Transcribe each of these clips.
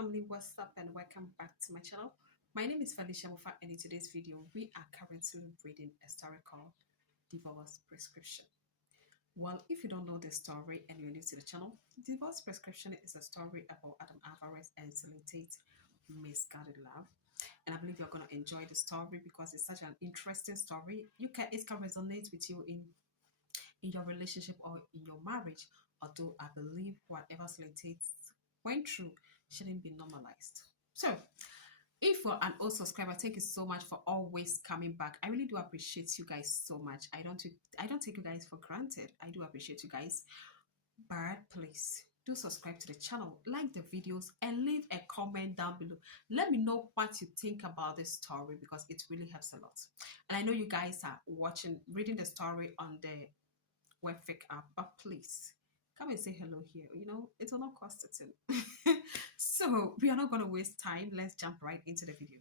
family, what's up and welcome back to my channel. My name is Felicia Mufa and in today's video we are currently reading a story called Divorce Prescription. Well, if you don't know the story and you're new to the channel, Divorce Prescription is a story about Adam Alvarez and Celine Tate misguided love. And I believe you're going to enjoy the story because it's such an interesting story. It can resonate with you in your relationship or in your marriage, although I believe whatever Celine Tate went through shouldn't be normalized. So, if you're an old subscriber, thank you so much for always coming back. I really do appreciate you guys so much. I don't take you guys for granted. I do appreciate you guys. But please do subscribe to the channel, like the videos, and leave a comment down below. Let me know what you think about this story because it really helps a lot. And I know you guys are reading the story on the Webfic app, but please come and say hello here. It will not cost a thing. So we are not going to waste time. Let's jump right into the video.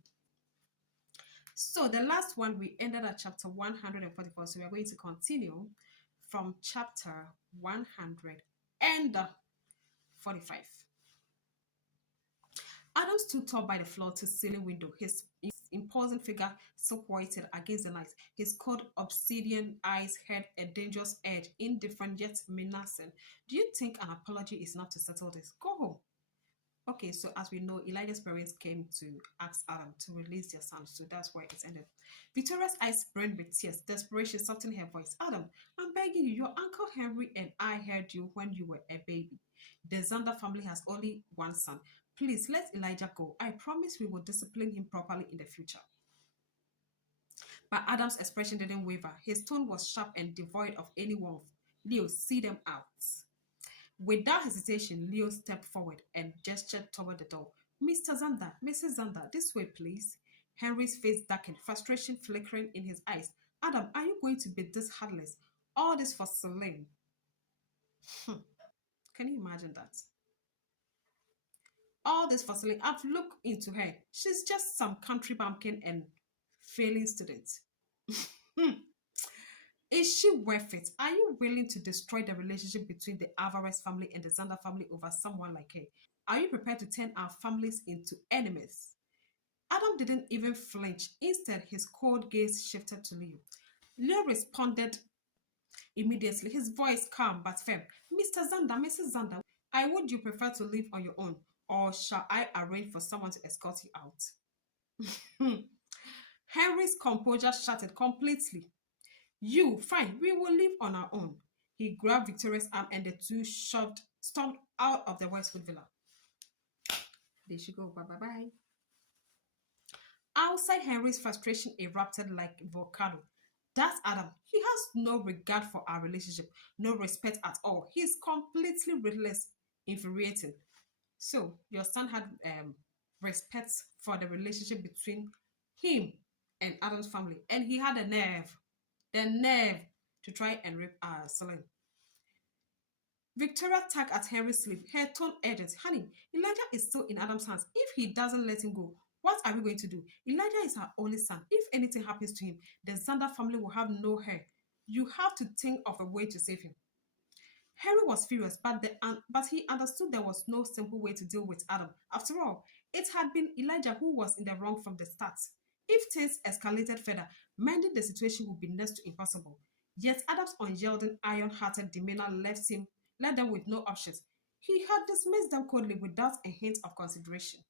So the last one, we ended at chapter 144. So we are going to continue from chapter 145. Adam stood tall by the floor to ceiling window, his imposing figure silk whited against the light. His cold obsidian eyes had a dangerous edge, indifferent yet menacing. Do you think an apology is enough to settle this? Go home. Okay, so as we know, Elijah's parents came to ask Adam to release their son, so that's why it ended. Victoria's eyes burned with tears. Desperation softened her voice. Adam, I'm begging you. Your Uncle Henry and I heard you when you were a baby. The Zander family has only one son. Please, let Elijah go. I promise we will discipline him properly in the future. But Adam's expression didn't waver. His tone was sharp and devoid of any warmth. Leo, see them out. Without hesitation, Leo stepped forward and gestured toward the door. Mr. Zander, Mrs. Zander, this way, please. Henry's face darkened, frustration flickering in his eyes. Adam, are you going to be this heartless? All this for Celine. Can you imagine that? All this for Celine. I've looked into her. She's just some country bumpkin and failing student. Is she worth it? Are you willing to destroy the relationship between the Alvarez family and the Zander family over someone like her? Are you prepared to turn our families into enemies? Adam didn't even flinch. Instead, his cold gaze shifted to Leo. Leo responded immediately, his voice calm but firm. Mr. Zander, Mrs. Zander, would you prefer to live on your own, or shall I arrange for someone to escort you out? Henry's composure shattered completely. You, fine, we will live on our own. He grabbed Victoria's arm and the two stormed out of the Westwood Villa. There she go, bye-bye-bye. Outside, Henry's frustration erupted like volcano. That's Adam. He has no regard for our relationship, no respect at all. He's completely ruthless, infuriating. So, your son had respect for the relationship between him and Adam's family, and he had the nerve to try and rape Celine. Victoria tugged at Henry's sleeve. Her tone urgent. Honey, Elijah is still in Adam's hands. If he doesn't let him go, what are we going to do? Elijah is our only son. If anything happens to him, the Zander family will have no heir. You have to think of a way to save him. Henry was furious, but he understood there was no simple way to deal with Adam. After all, it had been Elijah who was in the wrong from the start. If things escalated further, mending the situation would be next to impossible. Yet Adam's unyielding, iron-hearted demeanor left them with no options. He had dismissed them coldly without a hint of consideration.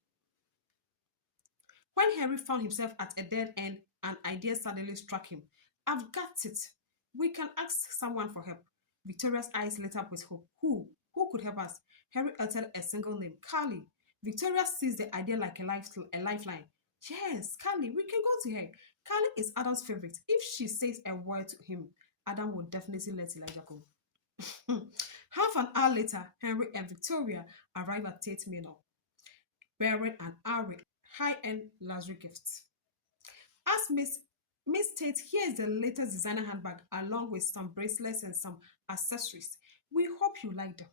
When Henry found himself at a dead end, an idea suddenly struck him. I've got it. We can ask someone for help. Victoria's eyes lit up with hope. Who? Who could help us? Henry uttered a single name. Carly. Victoria seized the idea like a lifeline. Yes, Carly, we can go to her. Carly is Adam's favorite. If she says a word to him, Adam will definitely let Elijah go. Half an hour later, Henry and Victoria arrived at Tate Manor, bearing an array high-end luxury gifts. As Miss Tate, here is the latest designer handbag, along with some bracelets and some accessories. We hope you like them.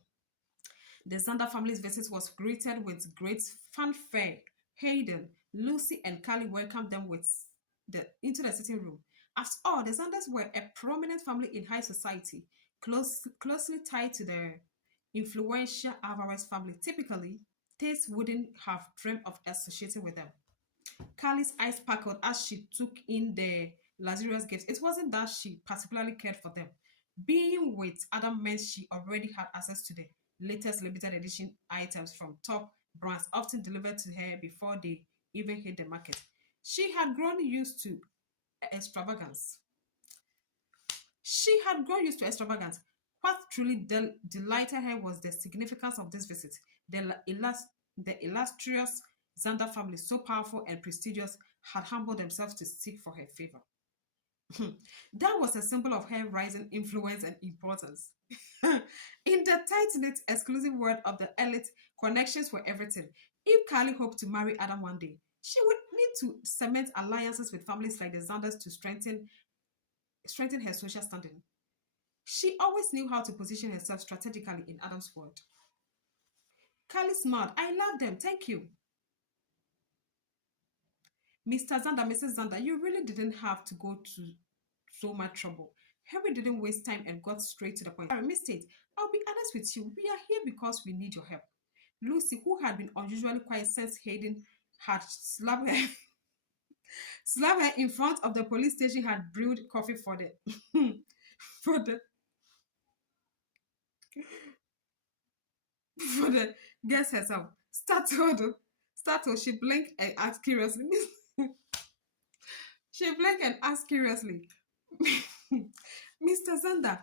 The Zander family's visit was greeted with great fanfare. Hayden, Lucy, and Carly welcomed them into the sitting room. After all, the Zanders were a prominent family in high society, closely tied to the influential Alvarez family. Typically, Taste wouldn't have dreamed of associating with them. Carly's eyes sparkled as she took in the luxurious gifts. It wasn't that she particularly cared for them. Being with Adam meant she already had access to the latest limited edition items from top brands, often delivered to her before they even hit the market. She had grown used to extravagance. She had grown used to extravagance. What truly delighted her was the significance of this visit. The illustrious Zander family, so powerful and prestigious, had humbled themselves to seek for her favor. That was a symbol of her rising influence and importance. In the tight-knit, exclusive world of the elite, connections were everything. If Carly hoped to marry Adam one day, she would need to cement alliances with families like the Zanders to strengthen her social standing. She always knew how to position herself strategically in Adam's world. Carly smiled. I love them. Thank you. Mr. Zander, Mrs. Zander, you really didn't have to go to so much trouble. Henry didn't waste time and got straight to the point. I missed it. I'll be honest with you. We are here because we need your help. Lucy, who had been unusually quiet since Hayden had slapped her in front of the police station, had brewed coffee for the for the for the guest herself. Startled, she blinked and asked curiously. She blinked and asked curiously, Mr. Zander,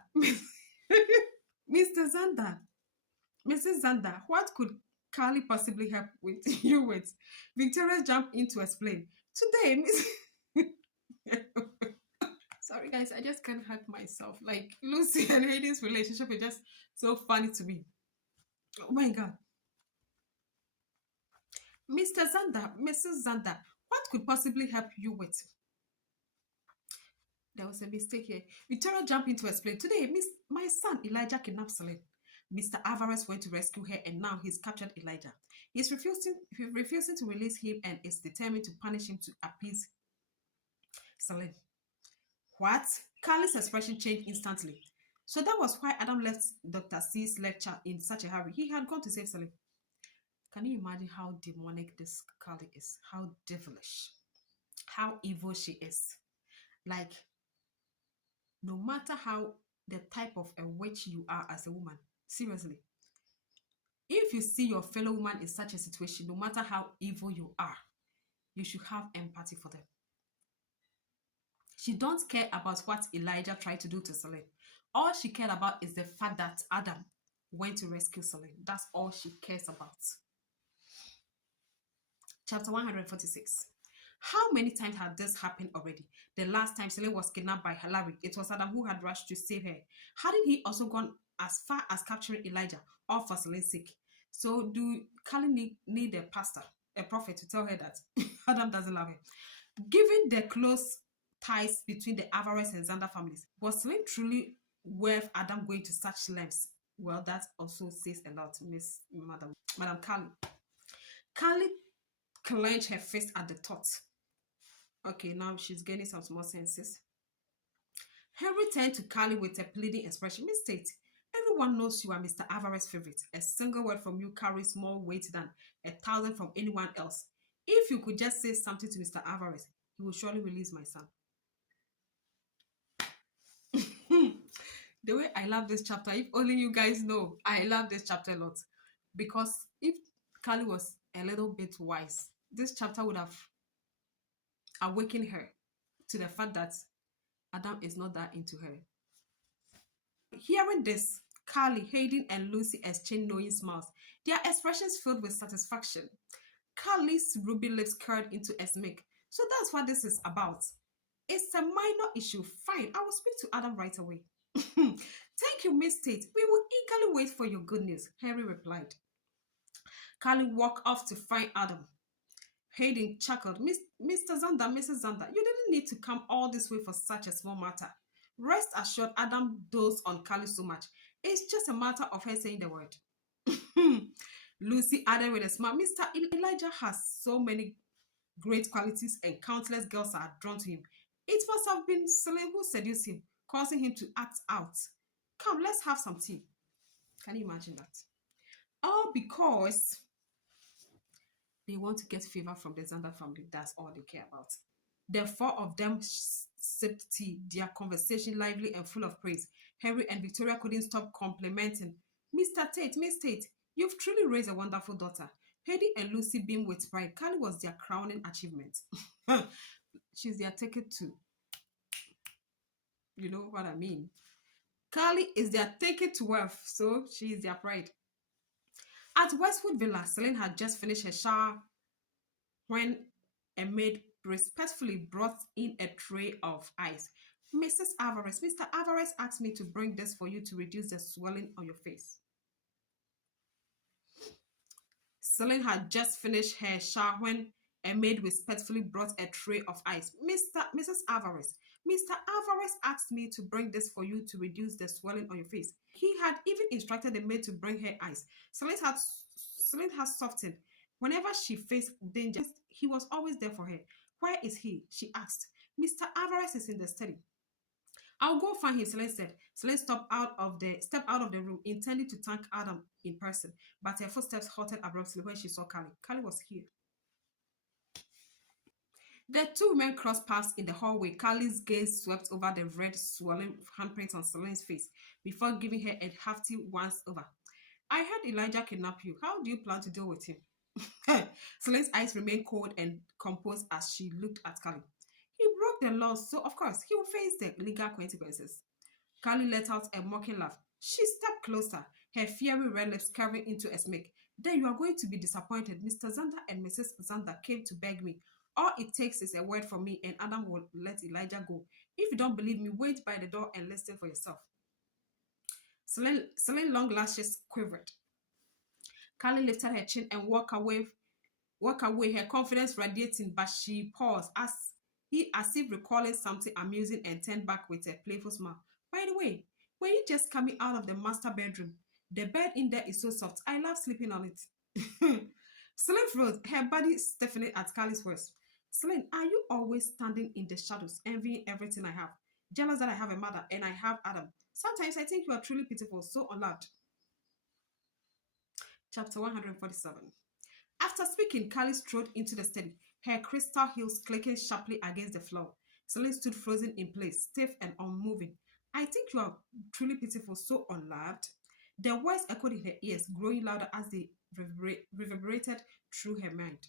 Mr. Zander, Mrs. Zander, what could Carly possibly help with you with? Victoria jumped in to explain. Today, Miss. Sorry, guys, I just can't help myself. Like Lucy and Hayden's relationship is just so funny to me. Oh my god. Mr. Zander, Mrs. Zander, what could possibly help you with? There was a mistake here. Victoria jumped in to explain. Today, my son Elijah kidnapped Celine. Mr. Alvarez went to rescue her and now he's captured Elijah. He's refusing to release him and is determined to punish him to appease Celine. What? Carly's expression changed instantly. So that was why Adam left Dr. C's lecture in such a hurry. He had gone to save Celine. Can you imagine how demonic this Carly is? How devilish. How evil she is. Like, no matter how the type of a witch you are as a woman, seriously, if you see your fellow woman in such a situation, no matter how evil you are, you should have empathy for them. She don't care about what Elijah tried to do to Celine. All she cared about is the fact that Adam went to rescue Celine. That's all she cares about. Chapter 146. How many times had this happened already? The last time Celine was kidnapped by Hilary, it was Adam who had rushed to save her. Hadn't he also gone as far as capturing Elijah, all for Celine's sake? So do Carly need a pastor, a prophet, to tell her that Adam doesn't love her? Given the close ties between the Alvarez and Zander families, was Celine truly worth Adam going to such lengths? Well, that also says a lot, Madam Carly. Carly clenched her fist at the thought. Okay, now she's gaining some small senses. Henry turned to Carly with a pleading expression. Miss Tate, everyone knows you are Mr. Alvarez's favorite. A single word from you carries more weight than 1,000 from anyone else. If you could just say something to Mr. Alvarez, he will surely release my son. The way I love this chapter, if only you guys know, I love this chapter a lot. Because if Carly was a little bit wise, this chapter would have awakened her to the fact that Adam is not that into her. Hearing this, Carly, Hayden, and Lucy exchanged knowing smiles, their expressions filled with satisfaction. Carly's ruby lips curled into a smirk. So that's what this is about. It's a minor issue. Fine, I will speak to Adam right away. Thank you, Miss Tate. We will eagerly wait for your good news, Henry replied. Carly walked off to find Adam. Hayden chuckled. Mr. Zander, Mrs. Zander, you didn't need to come all this way for such a small matter. Rest assured, Adam dotes on Carly so much. It's just a matter of her saying the word. Lucy added with a smile, Mr. Elijah has so many great qualities and countless girls are drawn to him. It must have been Celine who seduced him, causing him to act out. Come, let's have some tea. Can you imagine that? All because They want to get favor from the Zander family. That's all they care about. The four of them sipped tea, their conversation lively and full of praise. Henry and Victoria couldn't stop complimenting. Mr. Tate, Miss Tate, you've truly raised a wonderful daughter. Hedy and Lucy beamed with pride. Carly was their crowning achievement. She's their ticket to, you know what I mean. Carly is their ticket to wealth, so she is their pride. At Westwood Villa, Celine had just finished her shower when a maid respectfully brought in a tray of ice. Mrs. Alvarez, Mr. Alvarez asked me to bring this for you to reduce the swelling on your face. Celine had just finished her shower when a maid respectfully brought a tray of ice. Mrs. Alvarez, Mr. Alvarez asked me to bring this for you to reduce the swelling on your face. He had even instructed the maid to bring her ice. Celine had softened. Whenever she faced danger, he was always there for her. Where is he? She asked. Mr. Alvarez is in the study. I'll go find him, Celine said. Celine stepped out of the room, intending to thank Adam in person, but her footsteps halted abruptly when she saw Carly. Carly was here. The two women crossed paths in the hallway. Carly's gaze swept over the red, swollen handprint on Celine's face before giving her a hefty once over. I heard Elijah kidnap you. How do you plan to deal with him? Celine's eyes remained cold and composed as she looked at Carly. He broke the laws, so of course he will face the legal consequences. Carly let out a mocking laugh. She stepped closer, her fiery red lips curving into a smirk. Then you are going to be disappointed. Mr. Zander and Mrs. Zander came to beg me. All it takes is a word from me and Adam will let Elijah go. If you don't believe me, wait by the door and listen for yourself. Celine's long lashes quivered. Carly lifted her chin and walked away, her confidence radiating, but she paused as if recalling something amusing and turned back with a playful smile. By the way, were you just coming out of the master bedroom? The bed in there is so soft. I love sleeping on it. Celine froze, her body stiffening at Carly's words. Celine, are you always standing in the shadows, envying everything I have? Jealous that I have a mother and I have Adam? Sometimes I think you are truly pitiful, so unloved. Chapter 147. After speaking, Carly strode into the study, her crystal heels clicking sharply against the floor. Celine stood frozen in place, stiff and unmoving. I think you are truly pitiful, so unloved. The words echoed in her ears, growing louder as they reverberated through her mind.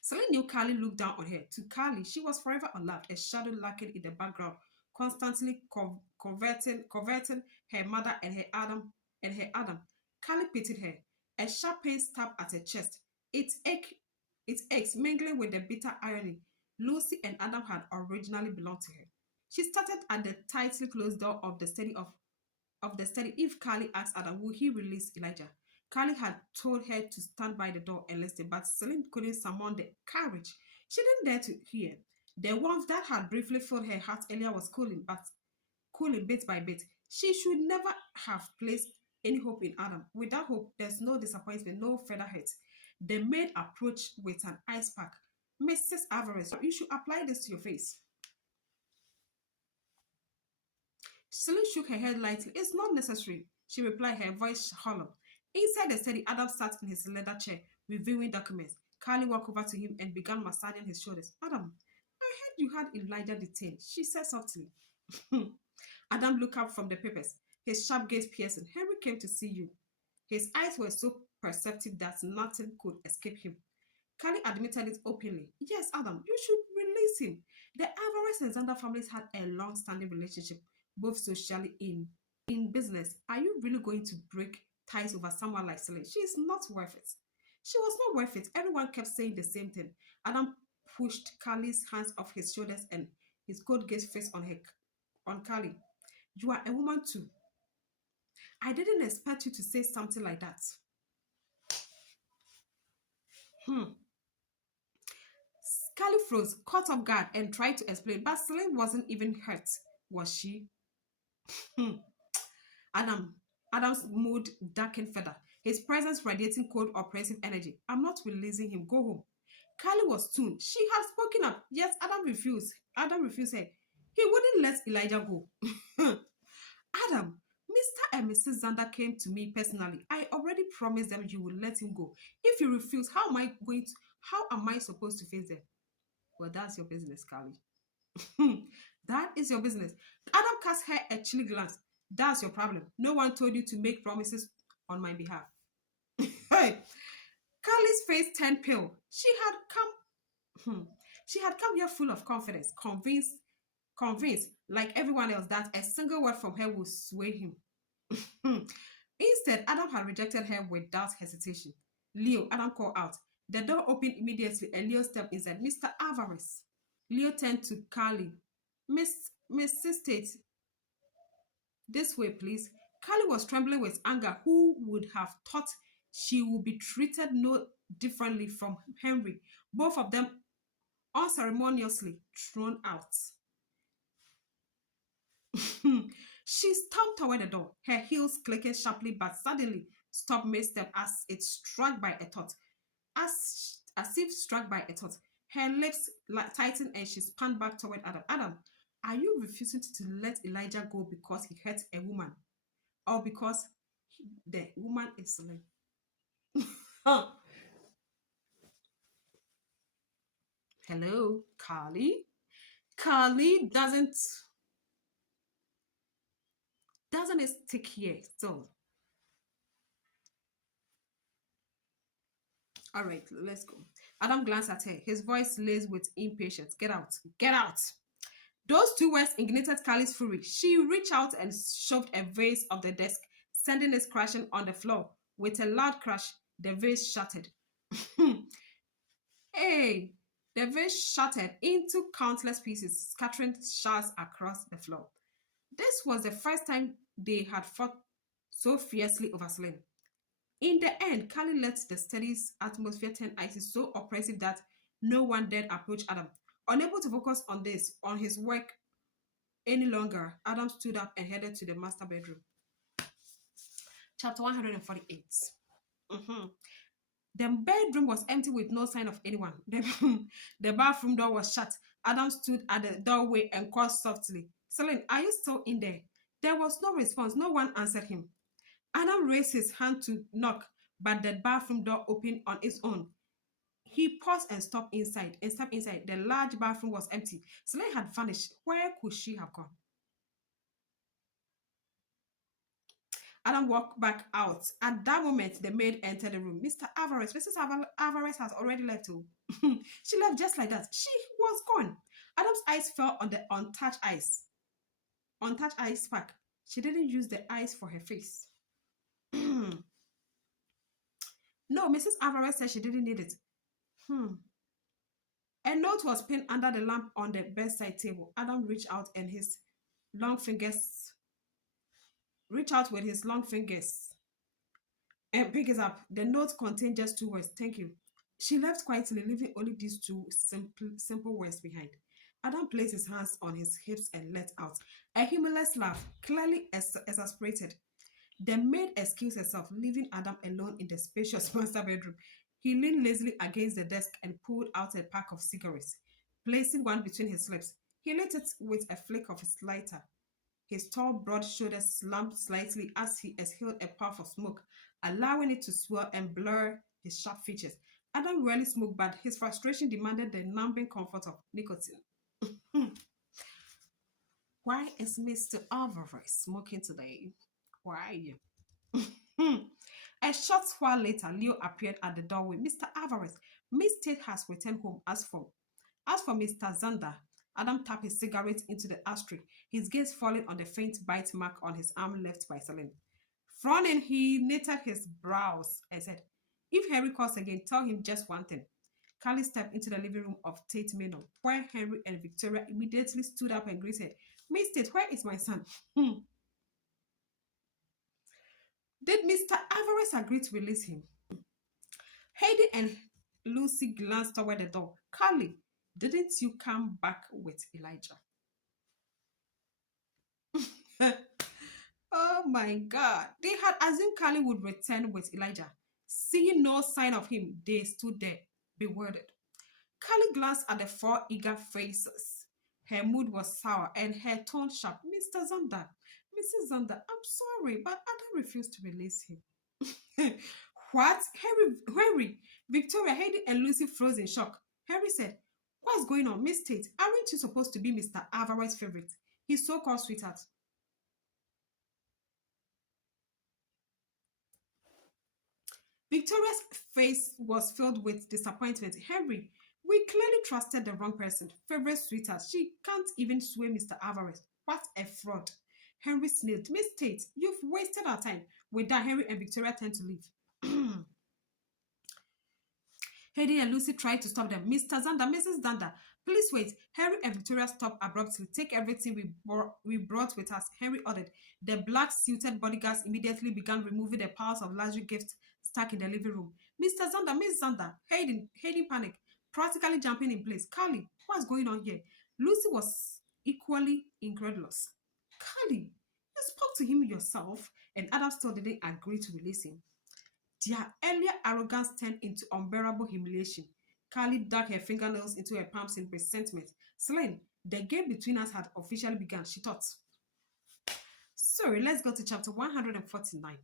Celine knew Carly looked down on her. To Carly, she was forever unloved, a shadow lurking in the background, constantly converting her mother and her Adam. Carly pitied her. A sharp pain stabbed at her chest. It ached, mingling with the bitter irony. Lucy and Adam had originally belonged to her. She started at the tightly closed door of the study if Carly asked Adam, would he release Elijah? Carly had told her to stand by the door and listen, but Celine couldn't summon the courage. She didn't dare to hear. The warmth that had briefly filled her heart earlier was cooling bit by bit. She should never have placed any hope in Adam. Without hope, there's no disappointment, no further hurt. The maid approached with an ice pack. Mrs. Alvarez, you should apply this to your face. Celine shook her head lightly. It's not necessary, she replied, her voice hollow. Inside the study, Adam sat in his leather chair, reviewing documents. Carly walked over to him and began massaging his shoulders. Adam, I heard you had Elijah detained, she said softly. Adam looked up from the papers, his sharp gaze piercing. Henry came to see you. His eyes were so perceptive that nothing could escape him. Carly admitted it openly. Yes, Adam, you should release him. The Alvarez and Zander families had a long-standing relationship, both socially and in business. Are you really going to break ties over someone like Celine? She is not worth it. She was not worth it. Everyone kept saying the same thing. Adam pushed Carly's hands off his shoulders and his cold gaze fixed on Carly. You are a woman too. I didn't expect you to say something like that. Carly froze, caught off guard, and tried to explain, but Celine wasn't even hurt, was she? Adam's mood darkened further, his presence radiating cold, oppressive energy. I'm not releasing him. Go home. Carly was tuned. She had spoken up, yet Adam refused. Adam refused her. He wouldn't let Elijah go. Adam, Mr. and Mrs. Zander came to me personally. I already promised them you will let him go. If you refuse, how am I supposed to face them? Well, that's your business, Carly. That is your business. Adam cast her a chilly glance. That's your problem. No one told you to make promises on my behalf. Hey, Carly's face turned pale. She had come here full of confidence, convinced, like everyone else, that a single word from her would sway him. Instead, Adam had rejected her without hesitation. Leo, Adam called out. The door opened immediately and Leo stepped inside. Mr. Alvarez. Leo turned to Carly. Mrs. Tate, this way, please. Carly was trembling with anger. Who would have thought she would be treated no differently from Henry? Both of them unceremoniously thrown out. She stomped toward the door, her heels clicking sharply, but suddenly stopped mid-step as if struck by a thought. Her lips tightened and she spun back toward Adam. Adam, are you refusing to let Elijah go because he hurt a woman? Or because the woman is slain? Hello, Carly? Carly doesn't stick here. So, all right, let's go. Adam glanced at her, his voice laced with impatience. Get out, get out. Those two words ignited Carly's fury. She reached out and shoved a vase off the desk, sending it crashing on the floor. With a loud crash, the vase shattered. Hey, the vase shattered into countless pieces, scattering shards across the floor. This was the first time they had fought so fiercely over Celine. In the end, Carly let the steady atmosphere turn icy, so oppressive that no one dared approach Adam. Unable to focus on his work any longer, Adam stood up and headed to the master bedroom. Chapter 148. The bedroom was empty with no sign of anyone. The bathroom door was shut. Adam stood at the doorway and called softly, Celine, are you still in there? There was no response. No one answered him. Adam raised his hand to knock, but the bathroom door opened on its own. He paused and stepped inside. The large bathroom was empty. Celine had vanished. Where could she have gone? Adam walked back out. At that moment, the maid entered the room. Mr. Alvarez, Mrs. Alvarez has already left too. She left just like that. She was gone. Adam's eyes fell on the untouched ice pack. She didn't use the ice for her face. No, Mrs. Alvarez said she didn't need it. A note was pinned under the lamp on the bedside table. Adam reached out with his long fingers and picked it up. The note contained just two words, thank you. She left quietly, leaving only these two simple words behind. Adam placed his hands on his hips and let out a humorless laugh, clearly exasperated. The maid excused herself, leaving Adam alone in the spacious master bedroom. He leaned lazily against the desk and pulled out a pack of cigarettes, placing one between his lips. He lit it with a flick of his lighter. His tall, broad shoulders slumped slightly as he exhaled a puff of smoke, allowing it to swell and blur his sharp features. Adam rarely smoked, but his frustration demanded the numbing comfort of nicotine. Why is Mr. Alvarez smoking today? Why? A short while later, Leo appeared at the doorway. Mr. Alvarez, Miss Tate has returned home. As for Mr. Zander, Adam tapped his cigarette into the ashtray, his gaze falling on the faint bite mark on his arm left by Celine. Frowning, he knitted his brows and said, if Henry calls again, tell him just one thing. Carly stepped into the living room of Tate Manor, where Henry and Victoria immediately stood up and greeted. Miss Tate, where is my son? Did Mr. Alvarez agree to release him? Heidi and Lucy glanced toward the door. Carly, didn't you come back with Elijah? Oh my God. They had assumed Carly would return with Elijah. Seeing no sign of him, they stood there, bewildered. Carly glanced at the four eager faces. Her mood was sour and her tone sharp. Mr. Zander, Mrs. Zander, I'm sorry, but Adam refused to release him. What? Henry, Victoria, Heidi, and Lucy froze in shock. Henry said, what's going on, Miss Tate? Aren't you supposed to be Mr. Alvarez's favorite? His so-called sweetheart. Victoria's face was filled with disappointment. Henry, we clearly trusted the wrong person. Favorite sweetheart. She can't even sway Mr. Alvarez. What a fraud. Henry sneered. Miss Tate, you've wasted our time. With that, Henry and Victoria turned to leave. Heidi and Lucy tried to stop them. Mr. Zander, Mrs. Zander, please wait. Henry and Victoria stopped abruptly. Take everything we brought with us, Henry ordered. The black-suited bodyguards immediately began removing the piles of luxury gifts stuck in the living room. Mr. Zander, Miss Zander, Hayden panicked, practically jumping in place. Carly, what's going on here? Lucy was equally incredulous. Carly, you spoke to him yourself, and Adam still didn't agree to release him. Their earlier arrogance turned into unbearable humiliation. Carly dug her fingernails into her palms in resentment. Selene, the game between us had officially begun, she thought. Sorry, let's go to chapter 149.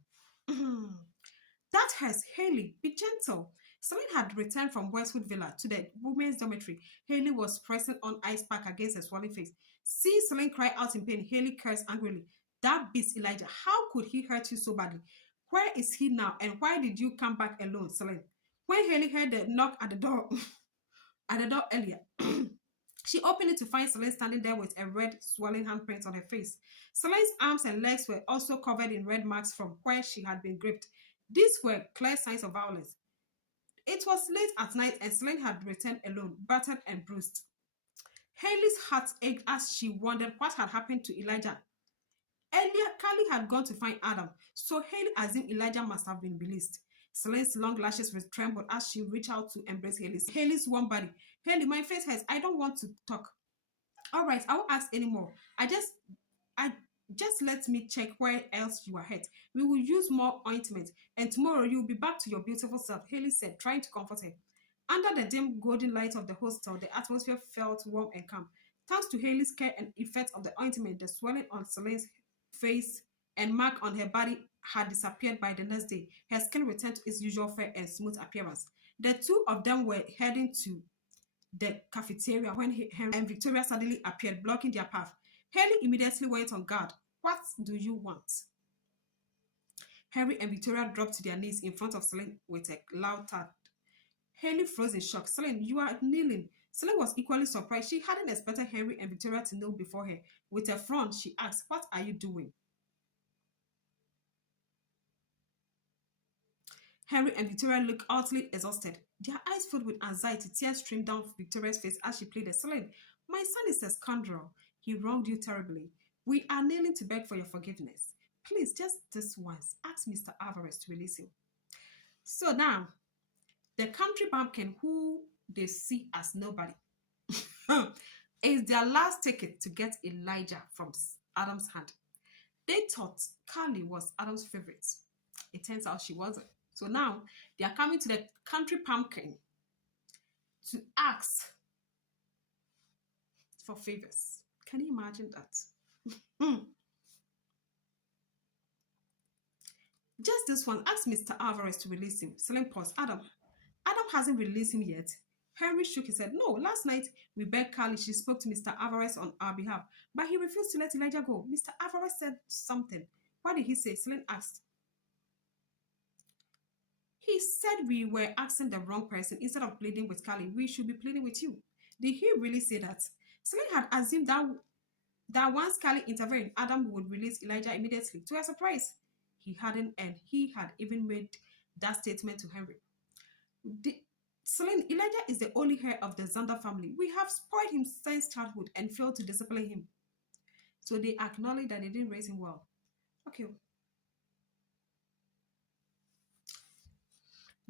That hurts. Haley, be gentle. Selene had returned from Westwood Villa to the women's dormitory. Haley was pressing on ice pack against her swollen face. Seeing Selene cry out in pain, Haley cursed angrily. That beast Elijah. How could he hurt you so badly? Where is he now, and why did you come back alone, Selene? When Haley heard the knock at the door earlier, she opened it to find Selene standing there with a red, swollen handprint on her face. Selene's arms and legs were also covered in red marks from where she had been gripped. These were clear signs of violence. It was late at night and Selene had returned alone, battered and bruised. Haley's heart ached as she wondered what had happened to Elijah. Earlier, Carly had gone to find Adam, so Haley assumed Elijah must have been released. Selene's long lashes were trembled as she reached out to embrace Haley's warm body. Haley, my face hurts. I don't want to talk. All right, I won't ask anymore. I just let me check where else you are hurt. We will use more ointment, and tomorrow you'll be back to your beautiful self, Haley said, trying to comfort her. Under the dim golden light of the hostel, the atmosphere felt warm and calm. Thanks to Haley's care and effect of the ointment, the swelling on Selene's face and mark on her body had disappeared by the next day. Her skin returned to its usual fair and smooth appearance. The two of them were heading to the cafeteria when Henry and Victoria suddenly appeared, blocking their path. Haley immediately went on guard. What do you want? Henry and Victoria dropped to their knees in front of Selene with a loud thud. Haley froze in shock. Selene, you are kneeling. Selene was equally surprised. She hadn't expected Henry and Victoria to kneel before her. With a frown, she asked, what are you doing? Henry and Victoria looked utterly exhausted. Their eyes filled with anxiety, tears streamed down Victoria's face as she pleaded. Selene, my son is a scoundrel. He wronged you terribly. We are kneeling to beg for your forgiveness. Please, just this once, ask Mr. Alvarez to release him. So now, the country bumpkin who they see as nobody is their last ticket to get Elijah from Adam's hand. They thought Carly was Adam's favorite. It turns out she wasn't. So now they are coming to the country pumpkin to ask for favors. Can you imagine that? Just this one, ask Mr. Alvarez to release him. Selene paused. Adam hasn't released him yet. Henry shook his head. No, last night we begged Carly. She spoke to Mr. Alvarez on our behalf, but he refused to let Elijah go. Mr. Alvarez said something. What did he say? Selene asked. He said we were asking the wrong person. Instead of pleading with Carly, we should be pleading with you. Did he really say that? Selene had assumed that once Carly intervened, Adam would release Elijah immediately. To her surprise, he hadn't, and he had even made that statement to Henry. Selene, Elijah is the only heir of the Zander family. We have spoiled him since childhood and failed to discipline him. So they acknowledge that they didn't raise him well. Okay.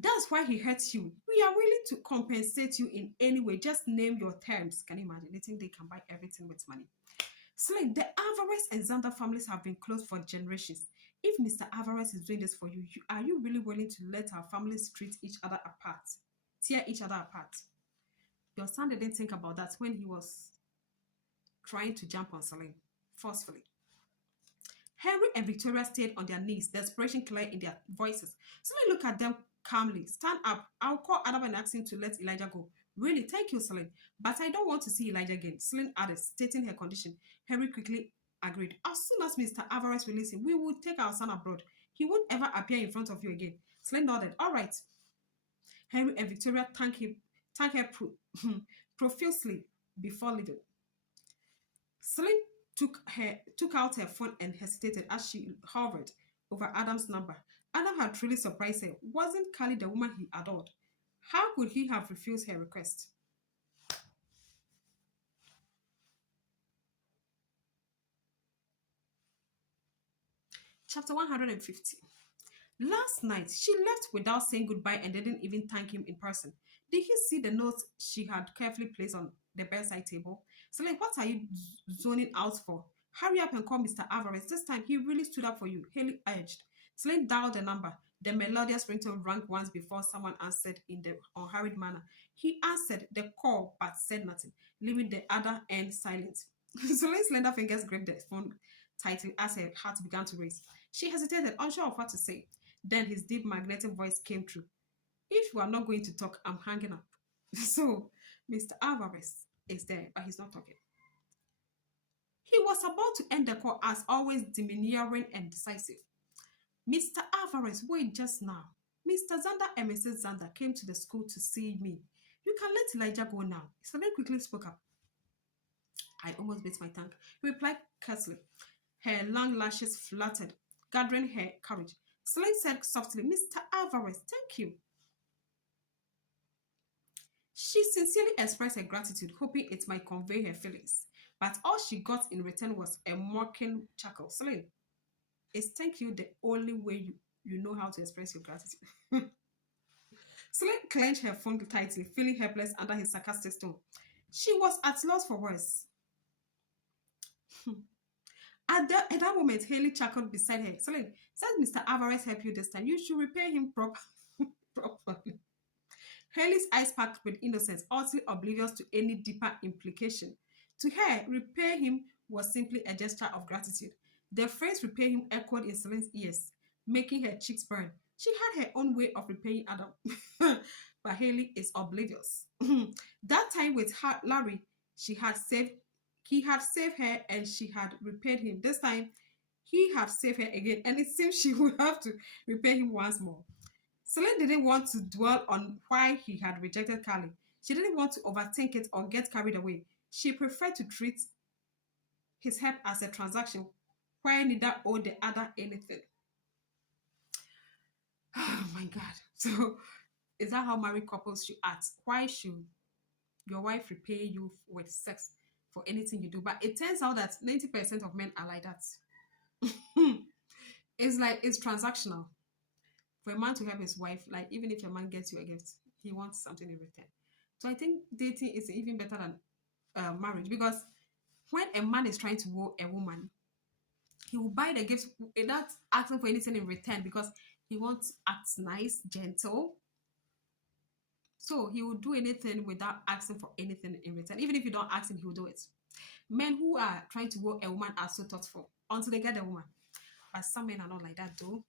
That's why he hurts you. We are willing to compensate you in any way. Just name your terms. Can you imagine? They think they can buy everything with money. Selene, the Alvarez and Zander families have been close for generations. If Mr. Alvarez is doing this for you, are you really willing to let our families treat each other apart? Tear each other apart? Your son didn't think about that when he was trying to jump on Selene forcefully. Henry and Victoria stayed on their knees, desperation clear in their voices. Celine looked at them calmly. Stand up. I'll call Adam and ask him to let Elijah go. Really, thank you, Celine. But I don't want to see Elijah again. Celine added, stating her condition. Henry quickly agreed. As soon as Mr. Alvarez releases him, we will take our son abroad. He won't ever appear in front of you again. Celine nodded. All right. Henry and Victoria thanked her profusely before leaving. Celine took out her phone and hesitated as she hovered over Adam's number. Adam had truly surprised her. Wasn't Carly the woman he adored? How could he have refused her request? Chapter 150. Last night, she left without saying goodbye and didn't even thank him in person. Did he see the notes she had carefully placed on the bedside table? So, like, what are you zoning out for? Hurry up and call Mr. Alvarez. This time, he really stood up for you, Haley urged. Celine dialed the number. The melodious ringtone rang once before someone answered in the unhurried manner. He answered the call but said nothing, leaving the other end silent. Celine's slender fingers gripped the phone tightly as her heart began to race. She hesitated, unsure of what to say. Then his deep magnetic voice came through. If you are not going to talk, I'm hanging up. So, Mr. Alvarez is there, but he's not talking. He was about to end the call as always demurring and decisive. Mr. Alvarez, wait just now. Mr. Zander and Mrs. Zander came to the school to see me. You can let Elijah go now. Celine quickly spoke up. I almost bit my tongue. He replied curtly. Her long lashes fluttered, gathering her courage. Celine said softly, Mr. Alvarez, thank you. She sincerely expressed her gratitude, hoping it might convey her feelings. But all she got in return was a mocking chuckle. Celine, is thank you the only way you know how to express your gratitude? Celine clenched her phone tightly, feeling helpless under his sarcastic tone. She was at loss for words. At that moment, Haley chuckled beside her. Celine, since Mr. Alvarez helped you this time, you should repay him properly. Haley's eyes sparkled with innocence, utterly oblivious to any deeper implication. To her, repay him was simply a gesture of gratitude. The phrase repay him echoed in Celine's ears, making her cheeks burn. She had her own way of repaying Adam, but Haley is oblivious. That time with Larry, he had saved her and she had repaid him. This time, he had saved her again, and it seems she would have to repay him once more. Celine didn't want to dwell on why he had rejected Carly. She didn't want to overthink it or get carried away. She preferred to treat his help as a transaction where neither owed the other anything. Oh my God. So, is that how married couples should act? Why should your wife repay you with sex for anything you do? But it turns out that 90% of men are like that. It's transactional. For a man to help his wife, like even if a man gets you a gift, he wants something in return. So I think dating is even better than marriage, because when a man is trying to woo a woman, he will buy the gifts without asking for anything in return, because he wants to act nice, gentle. So he will do anything without asking for anything in return. Even if you don't ask him, he will do it. Men who are trying to woo a woman are so thoughtful until they get the woman. But some men are not like that though.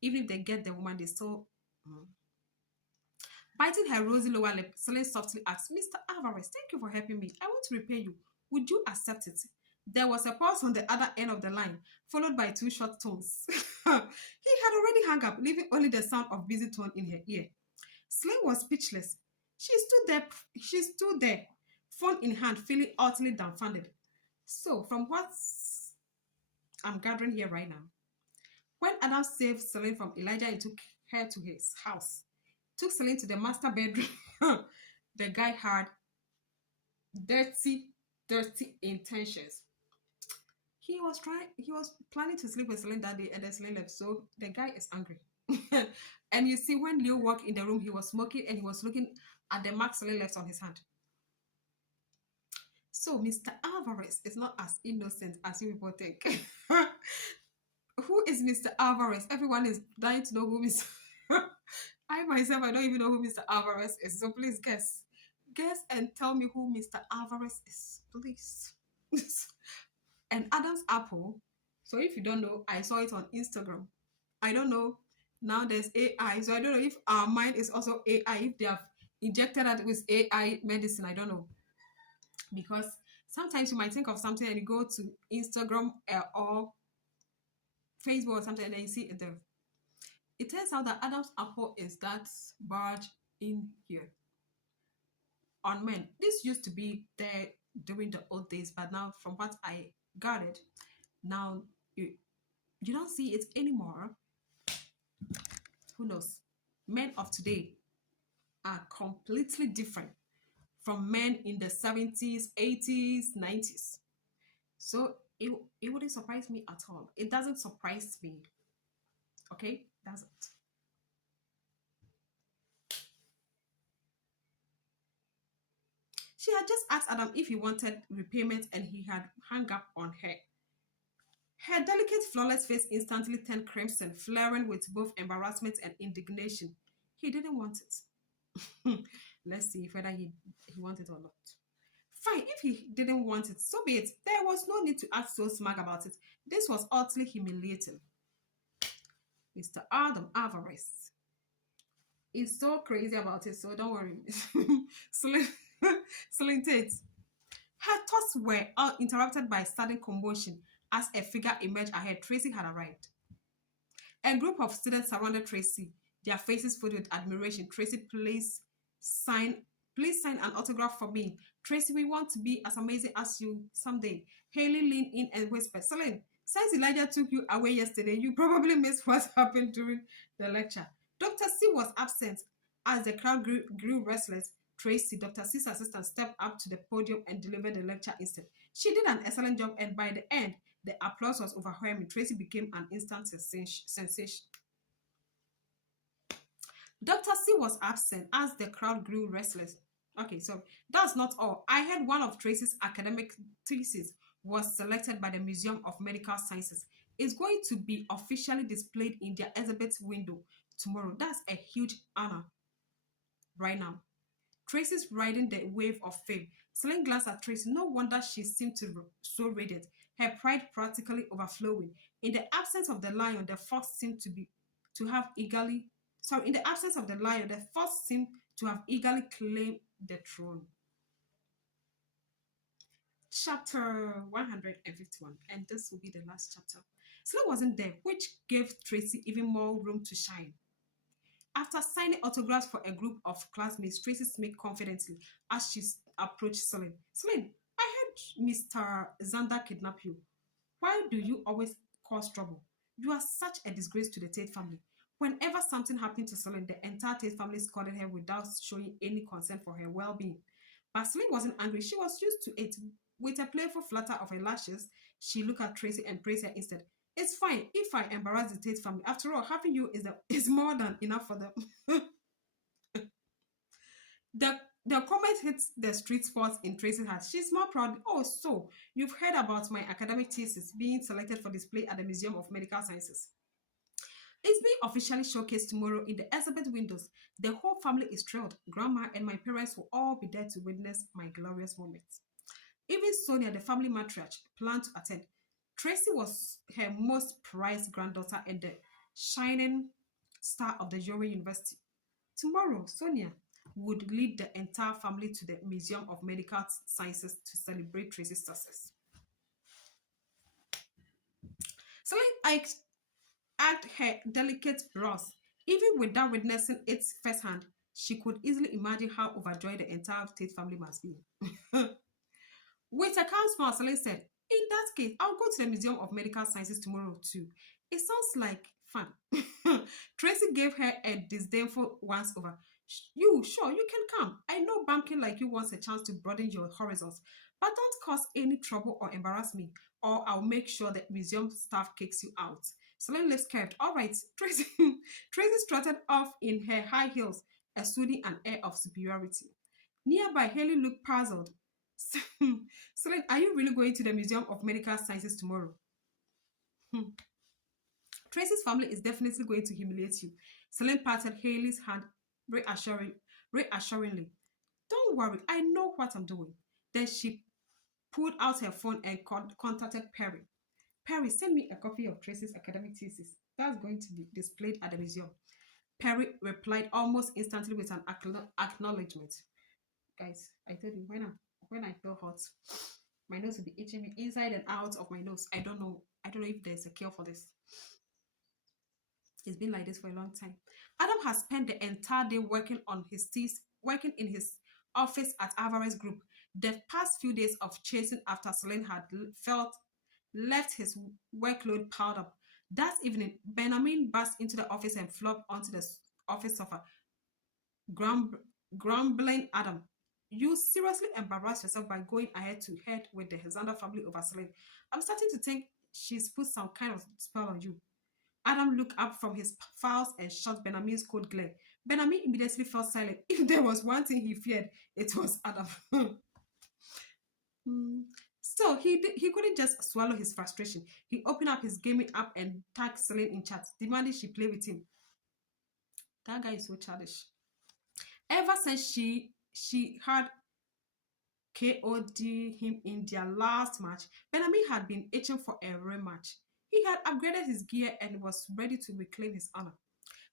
Even if they get the woman, they still... Biting her rosy lower lip, Celine softly asked, Mr. Alvarez, thank you for helping me. I want to repay you. Would you accept it? There was a pause on the other end of the line, followed by two short tones. He had already hung up, leaving only the sound of busy tone in her ear. Celine was speechless. She stood there, phone in hand, feeling utterly dumbfounded. So, from what I'm gathering here right now, when Adam saved Celine from Elijah and took her to his house, took Celine to the master bedroom, the guy had dirty intentions. He was planning to sleep with Celine that day, and then Celine left. So the guy is angry. And you see, when Leo walked in the room, he was smoking and he was looking at the mark Celine left on his hand. So Mr. Alvarez is not as innocent as you people think. Who is Mr. Alvarez? Everyone is dying to know who Mr. I myself, I don't even know who Mr. Alvarez is. So please guess. Guess and tell me who Mr. Alvarez is, please. And Adam's apple So if you don't know, I saw it on Instagram. I don't know. Now there's AI. So I don't know if our mind is also AI, if they have injected that with AI medicine. I don't know. Because sometimes you might think of something and you go to Instagram or Facebook or something and then you see it there. It turns out that Adam's apple is that barge in here on men. This used to be there during the old days, but now from what I gathered, now you don't see it anymore. Who knows? Men of today are completely different from men in the 70s, 80s, 90s. So it wouldn't surprise me at all. It doesn't surprise me. Okay? Doesn't. She had just asked Adam if he wanted repayment and he had hung up on her. Her delicate, flawless face instantly turned crimson, flaring with both embarrassment and indignation. He didn't want it. Let's see whether he wanted it or not. Fine, if he didn't want it, so be it. There was no need to act so smug about it. This was utterly humiliating. Mr. Adam Alvarez is so crazy about it, so don't worry. Celine Tate. Her thoughts were interrupted by a sudden commotion as a figure emerged ahead. Tracy had arrived. A group of students surrounded Tracy, their faces filled with admiration. Tracy, please sign an autograph for me. Tracy, we want to be as amazing as you someday. Haley leaned in and whispered, Celine, since Elijah took you away yesterday, you probably missed what happened during the lecture. Dr. C was absent. As the crowd grew restless, Tracy, Dr. C's assistant, stepped up to the podium and delivered the lecture instead. She did an excellent job, and by the end, the applause was overwhelming. Tracy became an instant sensation. Dr. C was absent as the crowd grew restless. Okay, so that's not all. I heard one of Tracy's academic theses was selected by the Museum of Medical Sciences. It's going to be officially displayed in their exhibit window tomorrow. That's a huge honor right now. Tracy's riding the wave of fame. Celine glanced at Tracy. No wonder she seemed so radiant, her pride practically overflowing. In the absence of the lion, the fox seemed to have eagerly. So, in the absence of the lion, the fox seemed to have eagerly claimed the throne. Chapter 151, and this will be the last chapter. Celine wasn't there, which gave Tracy even more room to shine. After signing autographs for a group of classmates, Tracy spoke confidently as she approached Celine. Celine, I heard Mr. Xander kidnap you. Why do you always cause trouble? You are such a disgrace to the Tate family. Whenever something happened to Celine, the entire Tate family scolded her without showing any concern for her well-being. But Celine wasn't angry. She was used to it. With a playful flutter of her lashes, she looked at Tracy and praised her instead. It's fine if I embarrass the Tate family. After all, having you is more than enough for them. The comment hits the street spots in Tracy's heart. She's more proud. Oh, so you've heard about my academic thesis being selected for display at the Museum of Medical Sciences. It's being officially showcased tomorrow in the exhibit windows. The whole family is thrilled. Grandma and my parents will all be there to witness my glorious moment. Even Sonia, the family matriarch, planned to attend. Tracy was her most prized granddaughter and the shining star of the Young University. Tomorrow, Sonia would lead the entire family to the Museum of Medical Sciences to celebrate Tracy's success. Celine eyed her delicate brows. Even without witnessing it firsthand, she could easily imagine how overjoyed the entire Tate family must be. With a calm smile, Celine said, in that case, I'll go to the Museum of Medical Sciences tomorrow too. It sounds like fun. Tracy gave her a disdainful once over. You, sure, you can come. I know bumpkin like you wants a chance to broaden your horizons, but don't cause any trouble or embarrass me, or I'll make sure that museum staff kicks you out. Celine lips curved. All right, Tracy. Tracy strutted off in her high heels, assuming an air of superiority. Nearby, Haley looked puzzled. Celine, are you really going to the Museum of Medical Sciences tomorrow? Tracy's family is definitely going to humiliate you. Celine patted Haley's hand reassuringly. Don't worry, I know what I'm doing. Then she pulled out her phone and contacted Perry. Perry, send me a copy of Tracy's academic thesis. That's going to be displayed at the museum. Perry replied almost instantly with an acknowledgement. Guys, I told you when I feel hot, my nose will be itching me inside and out of my nose. I don't know. I don't know if there's a cure for this. It's been like this for a long time. Adam has spent the entire day working on his thesis, working in his office at Alvarez Group. The past few days of chasing after Celine had left his workload piled up. That evening, Benjamin burst into the office and flopped onto the office sofa, grumbling, Adam, you seriously embarrassed yourself by going ahead to head with the Hexander family over Celine. I'm starting to think she's put some kind of spell on you. Adam looked up from his files and shot Benjamin's cold glare. Benjamin immediately fell silent. If there was one thing he feared, it was Adam. So he couldn't just swallow his frustration. He opened up his gaming app and tagged Celine in chat, demanding she play with him. That guy is so childish. Ever since she had KO'd him in their last match, Benjamin had been itching for a rematch. He had upgraded his gear and was ready to reclaim his honor.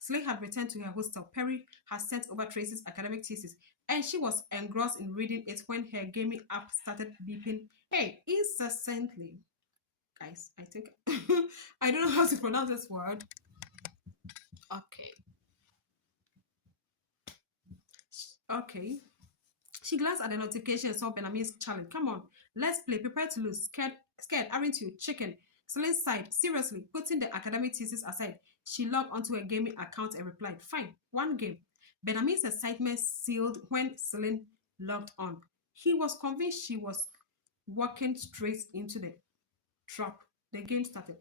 Celine had returned to her hostel. Perry had sent over Tracy's academic thesis, and she was engrossed in reading it when her gaming app started beeping, hey, incessantly. Guys, I think I don't know how to pronounce this word. Okay. She glanced at the notification and saw Benjamin's challenge. Come on, let's play. Prepare to lose. Scared, aren't you? Chicken. Celine sighed. Seriously, putting the academic thesis aside, she logged onto her gaming account and replied, fine, one game. Benjamin's excitement sealed when Celine logged on. He was convinced she was walking straight into the trap. The game started.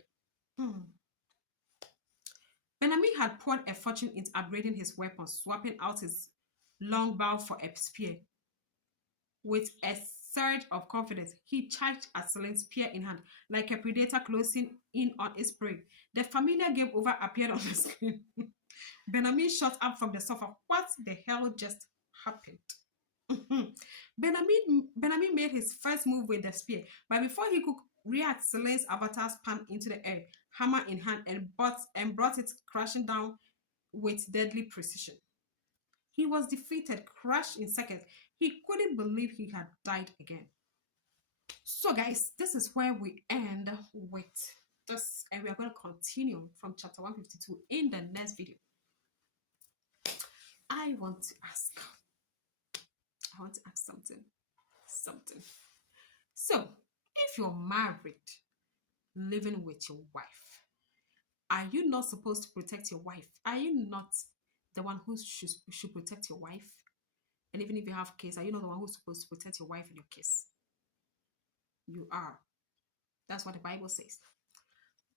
Benjamin had poured a fortune into upgrading his weapon, swapping out his longbow for a spear. With a surge of confidence, he charged at Celine's spear in hand, like a predator closing in on its prey. The familiar game over appeared on the screen. Benjamin shot up from the sofa. What the hell just happened? Benjamin made his first move with the spear, but before he could react, Celine's avatar spun into the air, hammer in hand, and brought it crashing down with deadly precision. He was defeated, crushed in seconds. He couldn't believe he had died again. So guys, this is where we end with this, and we are going to continue from chapter 152 in the next video. I want to ask something. So, if you're married, living with your wife, are you not supposed to protect your wife? Are you not the one who should protect your wife? And even if you have kids, are you not the one who's supposed to protect your wife and your kids? You are. That's what the Bible says.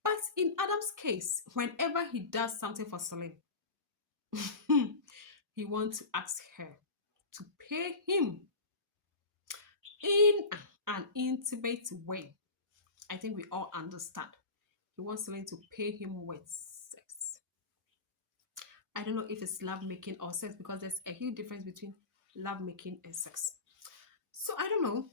But in Adam's case, whenever he does something for Celine, he wants to ask her to pay him in an intimate way. I think we all understand. He wants Celine to pay him with sex. I don't know if it's lovemaking or sex, because there's a huge difference between lovemaking and sex. So I don't know.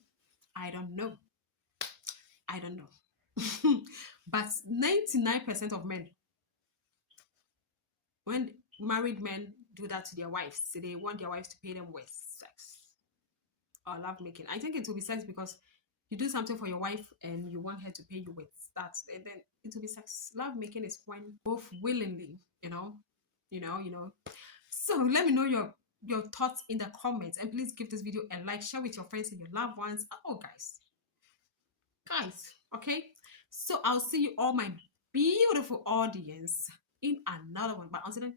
But 99% of men, when married men do that to their wives, so they want their wives to pay them with sex or lovemaking. I think it will be sex, because you do something for your wife and you want her to pay you with that, and then it will be sex. Lovemaking is when both willingly, you know. So let me know your thoughts in the comments, and please give this video a like, share with your friends and your loved ones. Oh guys, okay. So I'll see you all, my beautiful audience, in another one. But until then,